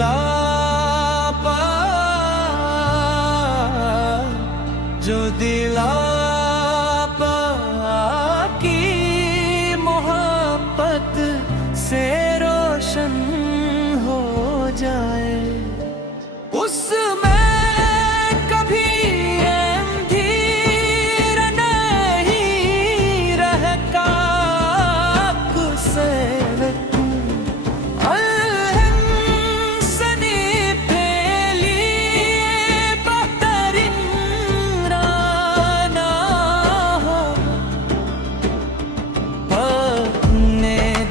दिलापा जो दिलापा की मोहब्बत से रोशन हो जाए, उसमें कभी अंधेर नहीं रहता। से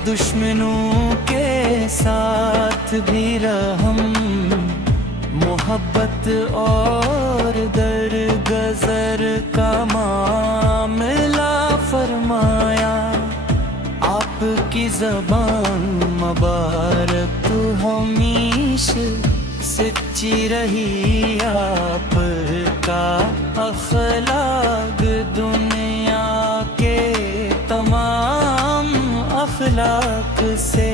दुश्मनों के साथ भी रहम, मोहब्बत और दर गजर का मामला फरमाया। आपकी ज़बान मुबारक तो हमेशा सच्ची रही, आपका अखलाक दुनिया के तमाम अखलाक से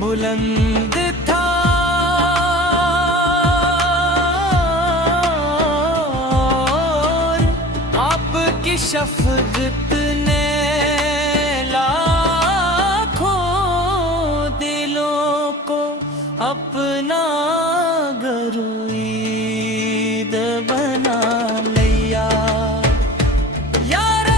बुलंद था। आपकी शफ़क़त ने लाखों दिलों को अपना गरीब बना लिया। यार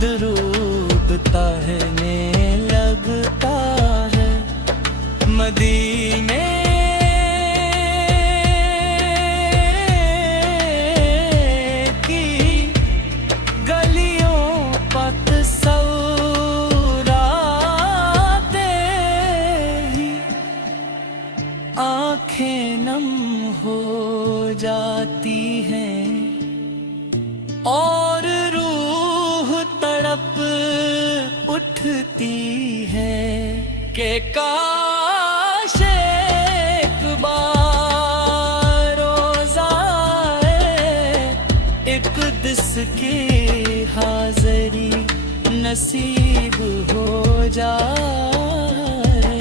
दरूद कहने लगता है, मदीने की गलियों पत सौराते ही आँखें नम हो जाती हैं और रूह तड़प उठती है कि काश एक बार रोज़ाए इक़दिस की हाज़री नसीब हो जाए।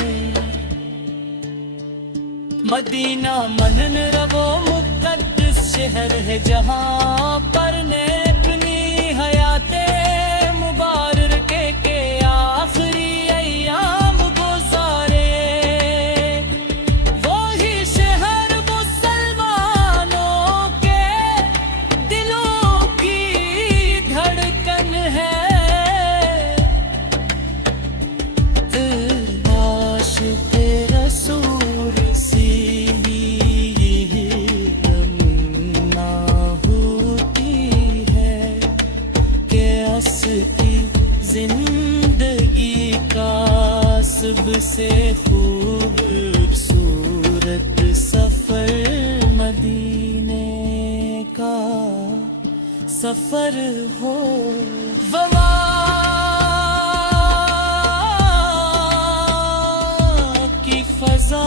मदीना मनन रवो मुक़द्दस शहर है जहाँ पर ने अपनी हयाते मुबारक के आखिरी अय्याम गुज़ारे। वो ही शहर मुसलमानों के दिलों की धड़कन है। आशिक़े रसूल सी की जिंदगी का सबसे खूबसूरत सफर मदीने का सफर हो। वमा की फजा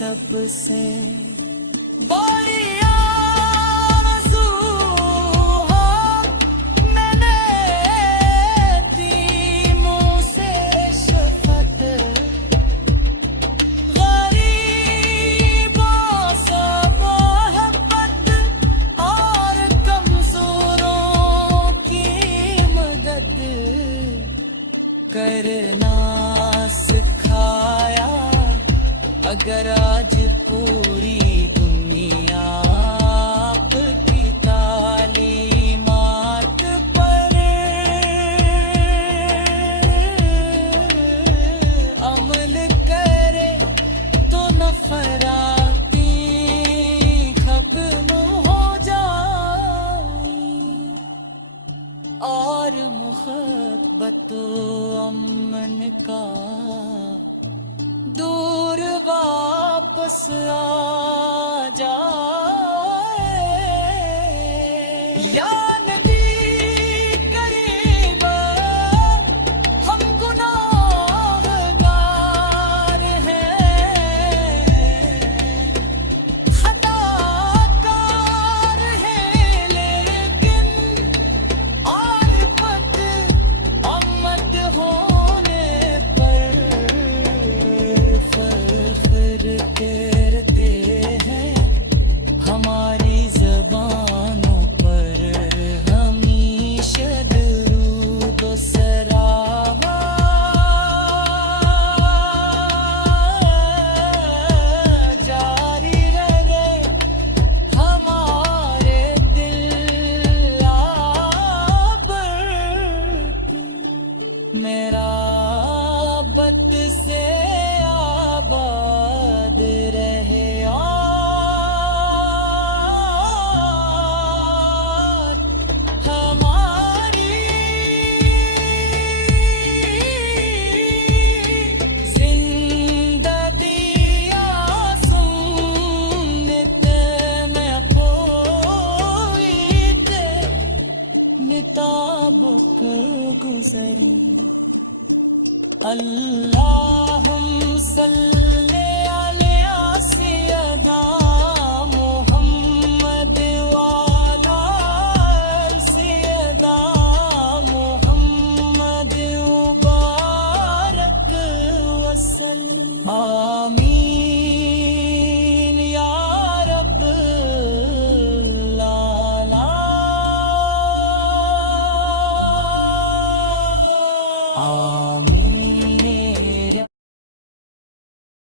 सबसे बड़ी आरज़ू हो मैंने यतीमों से शफ़क़त, गरीबों से मोहब्बत और कमज़ोरों की मदद करना। मगर आज पूरी दुनिया आपकी तालीमात पर अमल करे तो नफराती खत्म हो जाए और मोहब्बत अमन का दूर वापस आ जाए या नबी करीब हम गुनाहगार हैं खताकार हैं लेकिन आफत अमत होने पर फख्र करते हैं हमारी ज़बानों पर हमेशा दुरूद व सलाम जारी रहे हमारे दिल आबर मेरा बत से आबाद रहे और हमारी जिंदगियां सुन्नत में पोईत निताबक गुजरी अल्लाहुम्मा सल्ले अला सय्यिदना मुहम्मद व अला सय्यिदना मुहम्मद व बारक वसल्लम आमीन